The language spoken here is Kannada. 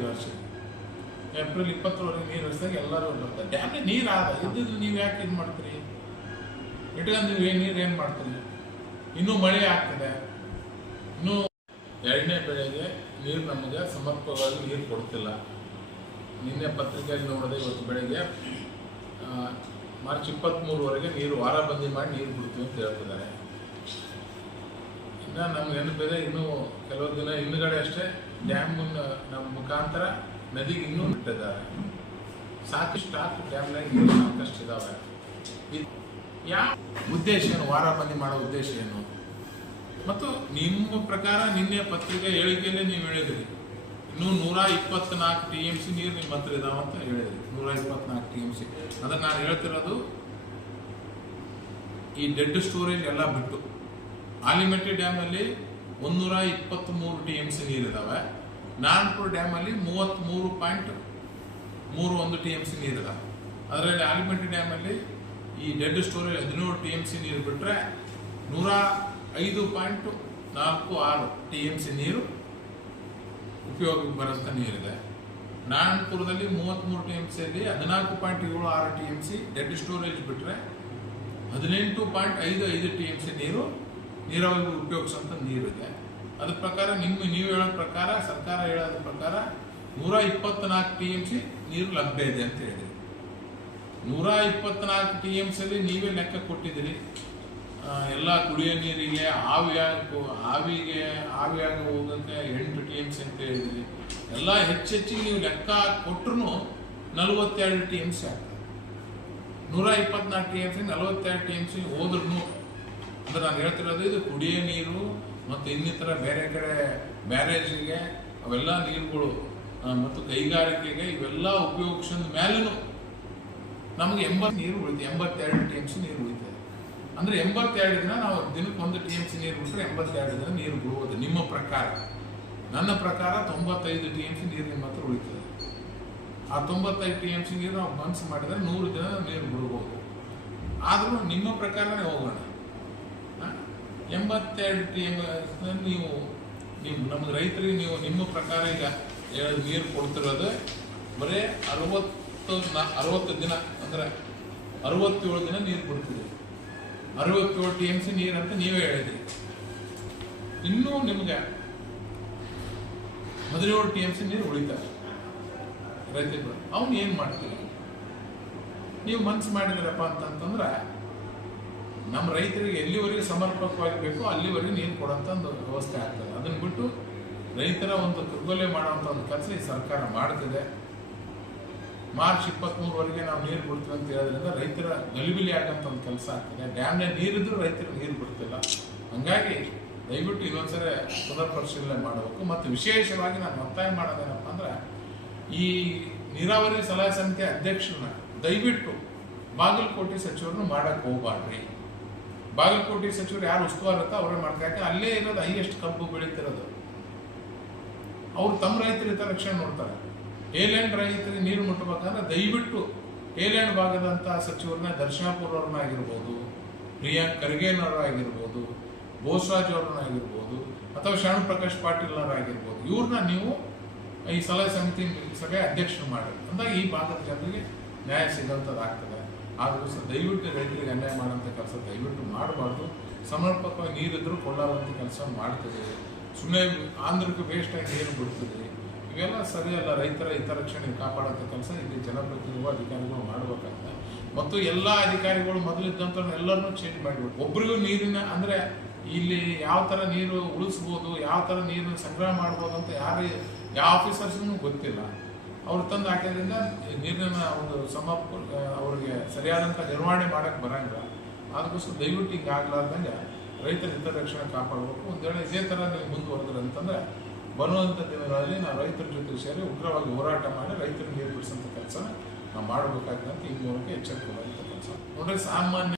ಹರಿತೀವಿ ವರ್ಷ. ಏಪ್ರಿಲ್ 20ವರೆಗೆ ನೀರು ಹರಿಸಿದಾಗ ಎಲ್ಲರೂ ಬರ್ತಾರೆ. ಡ್ಯಾಮ್ಗೆ ನೀರು ಆದ ಇದ್ದಿದ್ದು ನೀವು ಯಾಕೆ ಇದು ಮಾಡ್ತೀರಿ? ಇಟ್ಕೊಂಡು ನೀವು ನೀರು ಏನು ಮಾಡ್ತೀರಿ? ಇನ್ನೂ ಮಳೆ ಆಗ್ತದೆ. ಇನ್ನೂ ಎರಡನೇ ಬೆಳೆಗೆ ನೀರು ನಮಗೆ ಸಮರ್ಪಕವಾಗಿ ನೀರು ಕೊಡ್ತಿಲ್ಲ. ನಿನ್ನೆ ಪತ್ರಿಕೆಯಲ್ಲಿ ನೋಡಿದೆ, ಇವತ್ತು ಬೆಳಗ್ಗೆ ಮಾರ್ಚ್ 23ವರೆಗೆ ನೀರು ವಾರಬಂದಿ ಮಾಡಿ ನೀರು ಬಿಡ್ತೀವಿ ಅಂತ ಹೇಳ್ತಿದ್ದಾರೆ. ಇನ್ನು ನಮ್ಗೆ ನೆನಪಿದೆ, ಇನ್ನೂ ಕೆಲವು ದಿನ ಹಿಂದುಗಡೆ ಅಷ್ಟೇ ಡ್ಯಾಮನ್ನು ನಮ್ಮ ಮುಖಾಂತರ ನದಿಗೆ ಇನ್ನೂ ಬಿಟ್ಟಿದ್ದಾರೆ. ಸಾಕಷ್ಟು ಸ್ಟಾಕ್ ಡ್ಯಾಮ್ನಾಗ ನೀರು ಸಾಕಷ್ಟು ಇದ್ದಾವೆ. ಯಾವ ಉದ್ದೇಶ ಏನು? ವಾರಬಂದಿ ಮಾಡೋ ಉದ್ದೇಶ ಏನು? ಮತ್ತು ನಿಮ್ಮ ಪ್ರಕಾರ ನಿನ್ನೆ ಪತ್ರಿಕೆ ಹೇಳಿಕೆಯಲ್ಲೇ ನೀವು ಹೇಳಿದ್ರಿ ಇನ್ನೂ 124 TMC ನೀರು ನಿಮ್ಮ ಹತ್ರ ಇದಾವಂತ ಹೇಳಿದ್ರಿ. 124 TMC. ಅದನ್ನು ನಾನು ಹೇಳ್ತಿರೋದು ಈ ಡೆಡ್ ಸ್ಟೋರೇಜ್ ಎಲ್ಲ ಬಿಟ್ಟು. ಆಲಿಮೆಟ್ಟಿ ಡ್ಯಾಮಲ್ಲಿ 123 TMC ನೀರಿದಾವೆ. ನಾರಾಯಣಪುರ ಡ್ಯಾಮಲ್ಲಿ 33.31 TMC ನೀರಿದಾವೆ. ಅದರಲ್ಲಿ ಆಲಿಮೆಟ್ಟಿ ಡ್ಯಾಮಲ್ಲಿ ಈ ಡೆಡ್ ಸ್ಟೋರೇಜ್ 17 TMC ನೀರು ಬಿಟ್ಟರೆ 105.46 TMC ನೀರು ಉಪಯೋಗಕ್ಕೆ ಬರೋಂಥ ನೀರಿದೆ. ನಾರಾಯಣಪುರದಲ್ಲಿ 33 TMCಯಲ್ಲಿ 14.76 TMC ಡೆಡ್ ಸ್ಟೋರೇಜ್ ಬಿಟ್ಟರೆ 18.55 TMC ನೀರು ನೀರಾವರಿ ಉಪಯೋಗಿಸುವಂಥ ನೀರಿದೆ. ಅದ್ರ ಪ್ರಕಾರ ನೀವು ಹೇಳೋ ಪ್ರಕಾರ, ಸರ್ಕಾರ ಹೇಳೋದ್ರ ಪ್ರಕಾರ 124 TMC ನೀರು ಲಭ್ಯ ಇದೆ ಅಂತ ಹೇಳಿದ್ರಿ. 124 TMCಯಲ್ಲಿ ನೀವೇ ಲೆಕ್ಕ ಕೊಟ್ಟಿದ್ದೀರಿ. ಎಲ್ಲ ಕುಡಿಯೋ ನೀರಿಗೆ ಆವಿಯಾಗ ಹೋಗಂತೆ 8 TMC ಅಂತ ಹೇಳಿದ್ರಿ. ಎಲ್ಲ ಹೆಚ್ಚಿಗೆ ನೀವು ಲೆಕ್ಕ ಕೊಟ್ಟರು 42 TMC ಆಗ್ತದೆ. 124 TMC 42 TMC ಹೋದ್ರೂ ಅಂದ್ರೆ ನಾನು ಹೇಳ್ತಿರೋದು ಇದು ಕುಡಿಯೋ ನೀರು ಮತ್ತು ಇನ್ನಿತರ ಬೇರೆ ಕಡೆ ಬ್ಯಾರೇಜಿಗೆ ಅವೆಲ್ಲ ನೀರುಗಳು ಮತ್ತು ಕೈಗಾರಿಕೆಗೆ ಇವೆಲ್ಲ ಉಪಯೋಗಿಸಿದ ಮೇಲೂ ನಮಗೆ 80 ನೀರು ಉಳಿತು. 82 TMC ನೀರು ಉಳಿತದೆ. ಅಂದರೆ 82 ದಿನ ನಾವು ದಿನಕ್ಕೆ 1 TMC ನೀರು ಬಿಟ್ಟರೆ 82 ದಿನ ನೀರು ಬಿಡುವುದು ನಿಮ್ಮ ಪ್ರಕಾರ. ನನ್ನ ಪ್ರಕಾರ 95 TMC ನೀರು ನಿಮ್ಮ ಹತ್ರ ಉಳಿತದೆ. ಆ 95 TMC ನೀರು ನಾವು ಮನಸ್ಸು ಮಾಡಿದರೆ 100 ದಿನ ನೀರು ಬಿಡ್ಬೋದು. ಆದರೂ ನಿಮ್ಮ ಪ್ರಕಾರನೇ ಹೋಗೋಣ. 82 TMC ನೀವು ನಮ್ಗೆ ರೈತರಿಗೆ ನೀವು ನಿಮ್ಮ ಪ್ರಕಾರ ಈಗ ನೀರು ಕೊಡ್ತಿರೋದು ಬರೀ 60 ದಿನ ಅಂದರೆ 67 ದಿನ ನೀರು ಕೊಡ್ತಿದ್ದೀವಿ. 67 TMC ನೀರು ಅಂತ ನೀವೇ ಹೇಳಿದ್ರಿ. ಇನ್ನೂ ನಿಮ್ಗೆ 17 TMC ನೀರು ಉಳಿತಾರೆ ರೈತರು. ಅವನು ಏನು ಮಾಡ್ತೀವಿ? ನೀವು ಮನಸ್ಸು ಮಾಡಿದ್ರಪ್ಪ ಅಂತಂದ್ರೆ ನಮ್ಮ ರೈತರಿಗೆ ಎಲ್ಲಿವರೆಗೆ ಸಮರ್ಪಕವಾಗಿ ಬೇಕು ಅಲ್ಲಿವರೆಗೆ ನೀರು ಕೊಡೋಂಥ ಒಂದು ವ್ಯವಸ್ಥೆ ಆಗ್ತದೆ. ಅದನ್ನು ಬಿಟ್ಟು ರೈತರ ಒಂದು ದುರ್ಬಲೆ ಮಾಡುವಂಥ ಒಂದು ಕೆಲಸ ಈ ಸರ್ಕಾರ ಮಾಡ್ತಿದೆ. ಮಾರ್ಚ್ 23ವರೆಗೆ ನಾವು ನೀರು ಬಿಡ್ತೀವಿ ಅಂತ ಹೇಳೋದ್ರಿಂದ ರೈತರ ಗಲಿಬಿಲಿ ಆಗಂತ ಒಂದು ಕೆಲಸ ಆಗ್ತದೆ. ಡ್ಯಾಮ್ನ ನೀರಿದ್ರು ರೈತರಿಗೆ ನೀರು ಬಿಡ್ತಿಲ್ಲ. ಹಂಗಾಗಿ ದಯವಿಟ್ಟು ಇನ್ನೊಂದ್ಸರಿ ಪುನರ್ ಪರಿಶೀಲನೆ ಮಾಡಬೇಕು. ಮತ್ತು ವಿಶೇಷವಾಗಿ ನಾನು ಒತ್ತಾಯ ಮಾಡೋದೇನಪ್ಪ ಅಂದ್ರೆ ಈ ನೀರಾವರಿ ಸಲಹಾ ಸಮಿತಿ ಅಧ್ಯಕ್ಷರನ್ನ ದಯವಿಟ್ಟು ಬಾಗಲಕೋಟೆ ಸಚಿವರನ್ನು ಮಾಡಕ್ಕೆ ಹೋಗ್ಬಾರ್ರಿ. ಬಾಗಲಕೋಟೆ ಸಚಿವರು ಯಾರು ಉಸ್ತುವಾರಿ ಇರುತ್ತೋ ಅವರೇ ಮಾಡ್ತಾರೆ. ಯಾಕೆ ಅಲ್ಲೇ ಇರೋದು ಹೈಯೆಸ್ಟ್ ಕಬ್ಬು ಬೆಳೀತಿರೋದು. ಅವ್ರು ತಮ್ಮ ರೈತರ ಹಿತರಕ್ಷಣೆ ನೋಡ್ತಾರೆ. ಏಲ್ಯಾಂಡ್ ರೈತರಿಗೆ ನೀರು ಮುಟ್ಟಬೇಕಂದ್ರೆ ದಯವಿಟ್ಟು ಏಲ್ಯಾಂಡ್ ಭಾಗದಂಥ ಸಚಿವರನ್ನ ದರ್ಶನಾಪುರ ಅವ್ರನ್ನಾಗಿರ್ಬೋದು, ಪ್ರಿಯಾಂಕ್ ಖರ್ಗೆನವರಾಗಿರ್ಬೋದು, ಬೋಸರಾಜ್ ಅವ್ರನ್ನಾಗಿರ್ಬೋದು, ಅಥವಾ ಶರಣ್ ಪ್ರಕಾಶ್ ಪಾಟೀಲ್ ಅವರಾಗಿರ್ಬೋದು, ಇವ್ರನ್ನ ನೀವು ಈ ಸಲಹಾ ಸಮಿತಿ ಸಭೆ ಅಧ್ಯಕ್ಷರು ಮಾಡಿ. ಅಂದಾಗ ಈ ಭಾಗದ ಜನರಿಗೆ ನ್ಯಾಯ ಸಿಗೋಂಥದ್ದಾಗ್ತದೆ. ಆದರೂ ಸಹ ದಯವಿಟ್ಟು ರೈತರಿಗೆ ಅನ್ಯಾಯ ಮಾಡೋಂಥ ಕೆಲಸ ದಯವಿಟ್ಟು ಮಾಡಬಾರ್ದು. ಸಮರ್ಪಕವಾಗಿ ನೀರಿದ್ರೂ ಕೊಳ್ಳಾದಂಥ ಕೆಲಸ ಮಾಡ್ತಿದ್ದೀವಿ. ಸುಮ್ಮನೆ ಆಂಧ್ರಕ್ಕೆ ವೇಸ್ಟಾಗಿ ನೀರು ಬಿಡ್ತಿದ್ರಿ. ಇವೆಲ್ಲ ಸರಿಯಲ್ಲ. ರೈತರ ಹಿತರಕ್ಷಣೆ ಕಾಪಾಡೋಂಥ ಕೆಲಸ ಇಲ್ಲಿ ಜನಪ್ರತಿನಿಧಿಗಳು ಅಧಿಕಾರಿಗಳು ಮಾಡಬೇಕಾಗ್ತದೆ. ಮತ್ತು ಎಲ್ಲ ಅಧಿಕಾರಿಗಳು ಮೊದಲಿದ್ದಂಥವ್ರನ್ನ ಎಲ್ಲರನ್ನೂ ಚೇಂಜ್ ಮಾಡಿಬಿಟ್ಟು ಒಬ್ರಿಗೂ ನೀರಿನ ಅಂದರೆ ಇಲ್ಲಿ ಯಾವ ಥರ ನೀರು ಉಳಿಸ್ಬೋದು, ಯಾವ ಥರ ನೀರನ್ನು ಸಂಗ್ರಹ ಮಾಡ್ಬೋದು ಅಂತ ಯಾವ ಆಫೀಸರ್ಸ್ಗೂ ಗೊತ್ತಿಲ್ಲ. ಅವ್ರು ತಂದು ಹಾಕೋದ್ರಿಂದ ನೀರಿನ ಒಂದು ಅವ್ರಿಗೆ ಸರಿಯಾದಂಥ ನಿರ್ವಹಣೆ ಮಾಡೋಕ್ಕೆ ಬರೋಂಗಿಲ್ಲ. ಅದಕ್ಕೋಸ್ಕರ ದಯವಿಟ್ಟು ಹಿಂಗೆ ಆಗ್ಲಾರ್ದಂಗೆ ರೈತರ ಹಿತರಕ್ಷಣೆ ಕಾಪಾಡಬೇಕು. ಒಂದು ವೇಳೆ ಇದೇ ಥರ ನೀವು ಮುಂದುವರೆದ್ರೆ ಅಂತಂದರೆ ಬರುವಂಥ ದಿನಗಳಲ್ಲಿ ನಾವು ರೈತರ ಜೊತೆ ಸೇರಿ ಉಗ್ರವಾಗಿ ಹೋರಾಟ ಮಾಡಿ ರೈತರಿಗೆ ನೀರು ಬಿಡಿಸೋಂಥ ಕೆಲಸನ ನಾವು ಮಾಡಬೇಕಾಗ್ತದೆ ಅಂತ ಈ ಮೂಲಕ ಎಚ್ಚರಿಕೆ ಕೆಲಸ ನೋಡ್ರಿ. ಸಾಮಾನ್ಯ